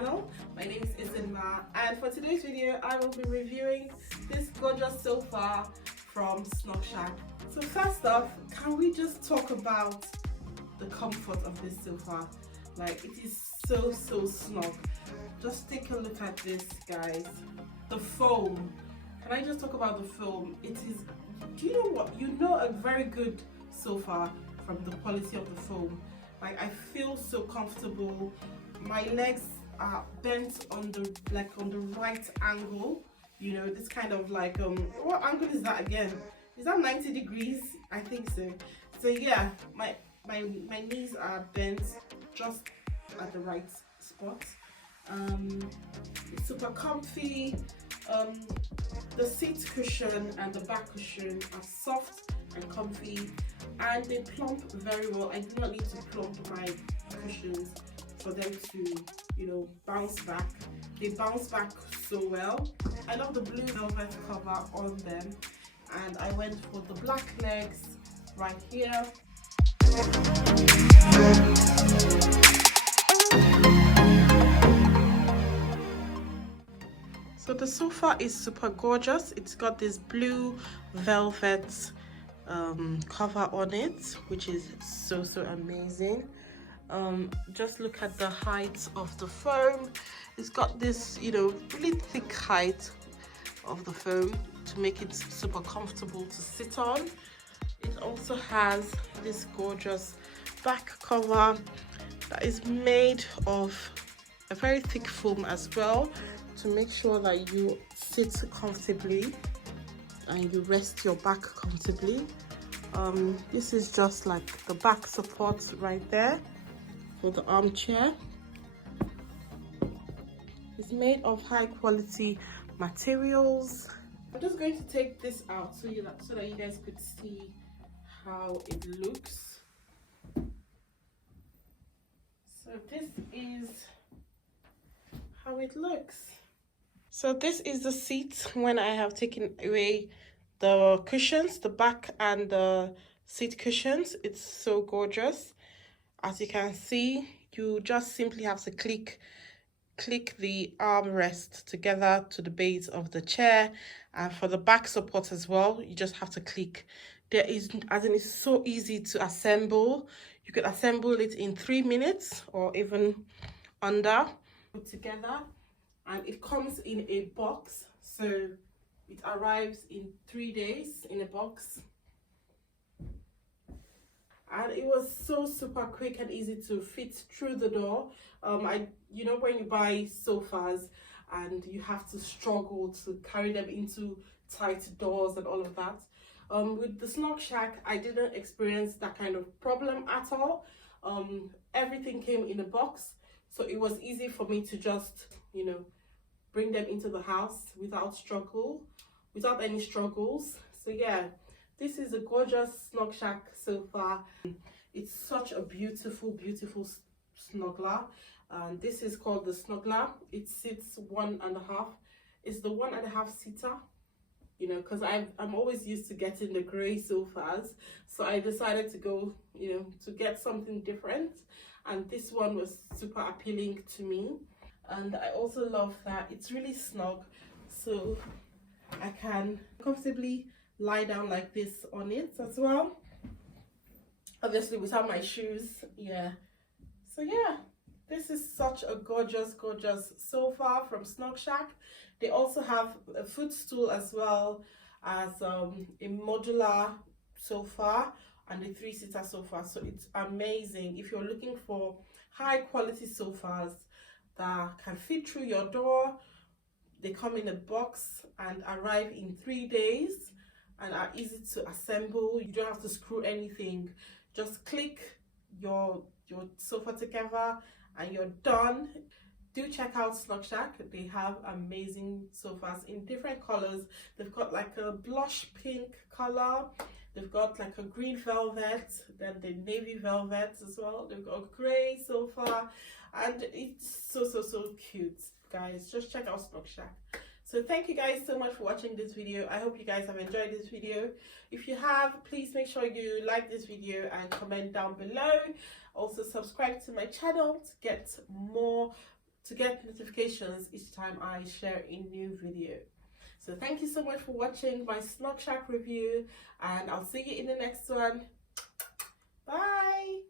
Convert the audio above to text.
channel. My name is Ezinma, and for today's video I will be reviewing this gorgeous sofa from Snug. So first off, can we just talk about the comfort of this sofa? Like, it is so snug. Just take a look at this, guys. The foam. Can I just talk about the foam? It is, do you know what? You know a very good sofa from the quality of the foam. Like, I feel so comfortable. My legs are bent on the right angle. You know, this kind of like what angle is that again? Is that 90 degrees? I think so. So yeah, my knees are bent just at the right spot. It's super comfy. The seat cushion and the back cushion are soft and comfy, and they plump very well. I do not need to plump my cushions for them to, you know, bounce back. They bounce back so well. I love the blue velvet cover on them, and I went for the black legs right here. So the sofa is super gorgeous. It's got this blue velvet cover on it, which is so amazing. Just look at the height of the foam. It's got this, you know, really thick height of the foam to make it super comfortable to sit on. It also has this gorgeous back cover that is made of a very thick foam as well, to make sure that you sit comfortably and you rest your back comfortably. This is just like the back support right there for the armchair. It's made of high quality materials. I'm just going to take this out so that you guys could see how it looks. So this is how it looks. So this is the seat when I have taken away the cushions, the back and the seat cushions. It's so gorgeous. As you can see, you just simply have to click the armrest together to the base of the chair, and for the back support as well, you just have to click. There is, as in, it's so easy to assemble. You could assemble it in 3 minutes or even under. Put together, and it comes in a box, so it arrives in 3 days in a box. And it was so super quick and easy to fit through the door. You know, when you buy sofas and you have to struggle to carry them into tight doors and all of that, with the Snug, I didn't experience that kind of problem at all. Everything came in a box, so it was easy for me to just, you know, bring them into the house without any struggles. So yeah, this is a gorgeous Snug sofa. It's such a beautiful snuggler. This is called the snuggler. It sits 1.5. It's the 1.5 seater, you know, because I'm always used to getting the gray sofas, so I decided to go, you know, to get something different, and this one was super appealing to me. And I also love that it's really snug, so I can comfortably lie down like this on it as well, obviously without my shoes. Yeah, so yeah, this is such a gorgeous sofa from Snug. They also have a footstool as well as a modular sofa and a 3-seater sofa. So it's amazing if you're looking for high quality sofas that can fit through your door. They come in a box and arrive in 3 days and are easy to assemble. You don't have to screw anything. Just click your sofa together and you're done. Do check out Snug. They have amazing sofas in different colors. They've got like a blush pink color, they've got like a green velvet, then the navy velvet as well. They've got a gray sofa, and it's so cute, guys. Just check out Snug. So thank you guys so much for watching this video. I hope you guys have enjoyed this video. If you have, please make sure you like this video and comment down below. Also subscribe to my channel to get more to get notifications each time I share a new video. So thank you so much for watching my Snug review, and I'll see you in the next one. Bye.